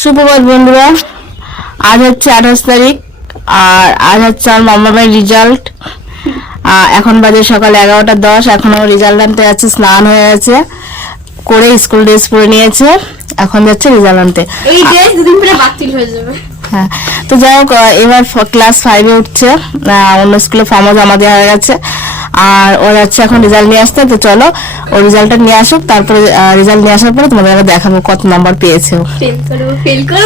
সুপ্রভাত বন্ধুরা, আজ হচ্ছে 28 তারিখ আর আজ হচ্ছে আমার মামার রেজাল্ট। এখন বাজে সকাল 11:10। এখনো রেজাল্ট আনতে যাচ্ছে, স্নান হয়ে গেছে, করে স্কুল ড্রেস পরে নিয়েছে, এখন যাচ্ছে রেজাল্ট আনতে। এই ড্রেস দুদিন পরে বাতিল হয়ে যাবে। হ্যাঁ, তো যাই হোক, এবার ক্লাস 5-এ উঠছে, অন্য স্কুলে ফর্মও জমা দেওয়া হয়ে গেছে আর ও যাচ্ছে এখন রেজাল্ট নিয়ে আসতে। তো চলো ও রেজাল্টটা নিয়ে আসুক, তারপরে রেজাল্ট নিয়ে আসার পরে তোমাদের দেখাবো কত নাম্বার পেয়েছে ও। ফেল করো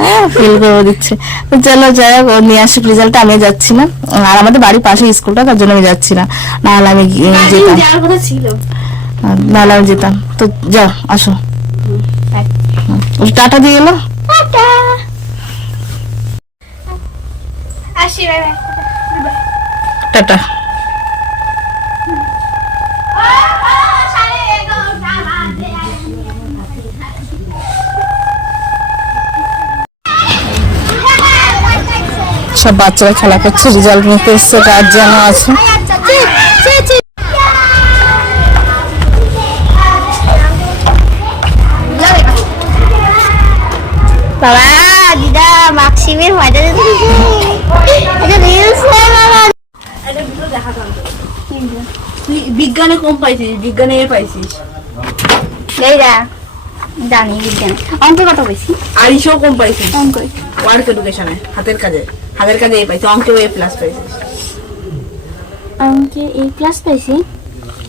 হ্যাঁ, ফেল করে দিচ্ছে। তো চলো যাই হোক, ও নিয়ে আসুক রেজাল্টটা। আমি যাচ্ছি না, আর আমাদের বাড়ির পাশে স্কুলটা, তার জন্য আমি যাচ্ছি না, নাহলে আমি যেতাম। যাওয়ার কথা ছিল, নাহলে আমি যেতাম। তো যাও, আসো। টাটা দিয়ে গেলো। আসি, বাই বাই। টাটা। সব বাচ্চারা খেলা করছে, রেজাল্ট নিতে এসছে, গার্জিয়ানও আছে। বাবা দিদা মাক্সিমের মজা বিজ্ঞানে কম পাইছিস, বিজ্ঞানে এ পাইছিস। এইরা জানি বিজ্ঞান, অঙ্কে কত বেশি, আর ইসেও কম পাইছিস অঙ্ক ওয়ার্ক এডুকেশনে, হাতের কাজে এ পাইছিস, অঙ্কে এ প্লাস পাইছিস। অঙ্কে এ প্লাস পাইছি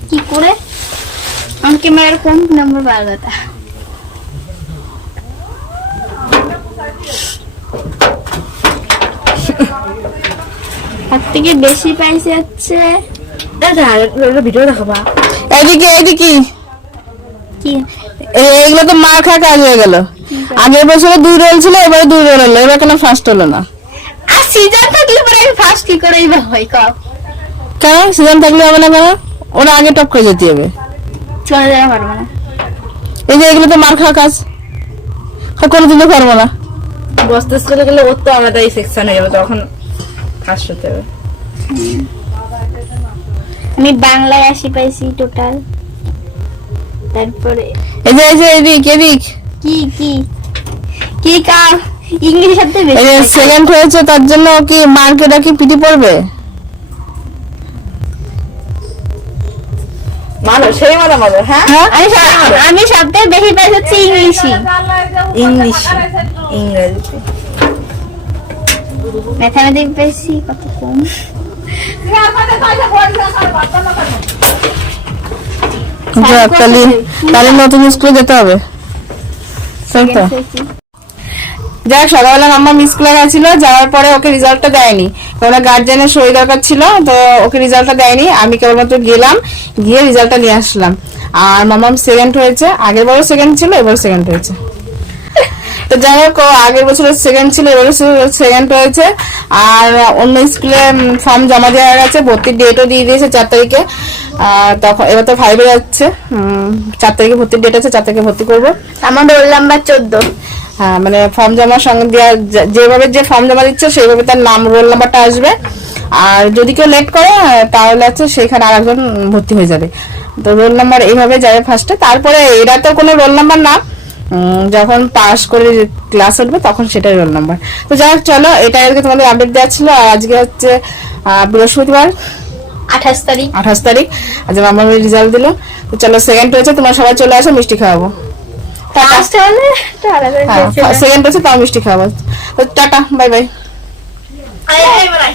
কি করে? অঙ্কে মেয়ের কম নম্বর পাওয়া কথা। সব থেকে বেশি পাইছে হচ্ছে ভিডিও দেখাবা। এদিকে এদিকে, কি এগুলো তো মার খা কাজ হয়ে গেল। আগের বছরে 2 রোল ছিল, এবারে 2 রোল হলো, এবার কেন ফার্স্ট হলো না? আর সিজন থাকলে পরে আমি ফার্স্ট কি করেই বা হয় কও? কেন সিজন থাকলে হবে না? কেন ওরা আগে টপ করে যেতে হবে? চলে যাওয়া পারবো না। এই যে এগুলো তো মার খাওয়া কাজ, কোনোদিন তো পারবো না। বস্তা স্কুলে গেলে ওর তো আলাদাই সেকশন হয়ে যাবে, তখন ফার্স্ট হতে হবে। আমি বাংলায় 80 পাইছি টোটাল। তারপরে এই যে এদিক এদিক, কি কি কি কাম ইংলিশ শব্দ বেশি এই সেকেন্ড হয়েছে, তার জন্য কি মার্কেটা কি পিটি পড়বে? মানো সেই মাথা মারো। হ্যাঁ, আমি সবথেকে বেশি পাইছি হচ্ছে ইংলিশই, ইংলিশ ইংরেজি। ম্যাথমেটিক্স পাইছি কত কম। তাহলে নতুন স্কুলে যেতে হবে। তাই তো। যাক, সকালবেলা মাম্মা স্কুলে গেছিল, যাওয়ার পরে ওকে রেজাল্টটা দেয়নি, ওরা গার্জেনের সই দরকার ছিল, তো ওকে রেজাল্টটা দেয়নি। আমি কেবলমাত্র গেলাম, গিয়ে রেজাল্টটা নিয়ে আসলাম। আর মাম্মাম সেকেন্ড হয়েছে, আগের বারও সেকেন্ড ছিল, এবার সেকেন্ড হয়েছে। তো যাই হোক, আগের বছরের সেকেন্ড ছিল, এবার সেকেন্ড হয়েছে। আর অন্য স্কুলে ফর্ম জমা দেওয়া গেছে, ভর্তির ডেটও দিয়ে দিয়েছে 4 তারিখে। তখন এবার তো 5-এ যাচ্ছে, 4 তারিখে ভর্তির ডেট আছে, 4 তারিখে ভর্তি করবো। আমার রোল নাম্বার 14। হ্যাঁ, মানে ফর্ম জমার সঙ্গে দেওয়া, যেভাবে যে ফর্ম জমা দিচ্ছে সেইভাবে তার নাম, রোল নাম্বারটা আসবে। আর যদি কেউ লেট করে তাহলে আছে সেখানে আরেকজন ভর্তি হয়ে যাবে। তো রোল নাম্বার এইভাবে যাবে ফার্স্টে, তারপরে এরা তো কোনো রোল নাম্বার না, যখন পাস করে ক্লাস উঠবে তখন সেটাই রোল নাম্বার। তো যাই হোক, চলো, এটাই আর কি তোমাদের আপডেট দেওয়া ছিল। আর আজকে হচ্ছে বৃহস্পতিবার, 28 তারিখ। 28 তারিখ। আজ আমার রেজাল্ট দিল। তো চলো, সেকেন্ড হয়েছে, তোমরা সবাই চলে আসো, মিষ্টি খাওয়াবো। ফার্স্ট হলে তো আলাদা হ্যাঁ, সেকেন্ড হয়েছে, তাও মিষ্টি খাওয়াবো। তো টাটা, বাই বাই। আয়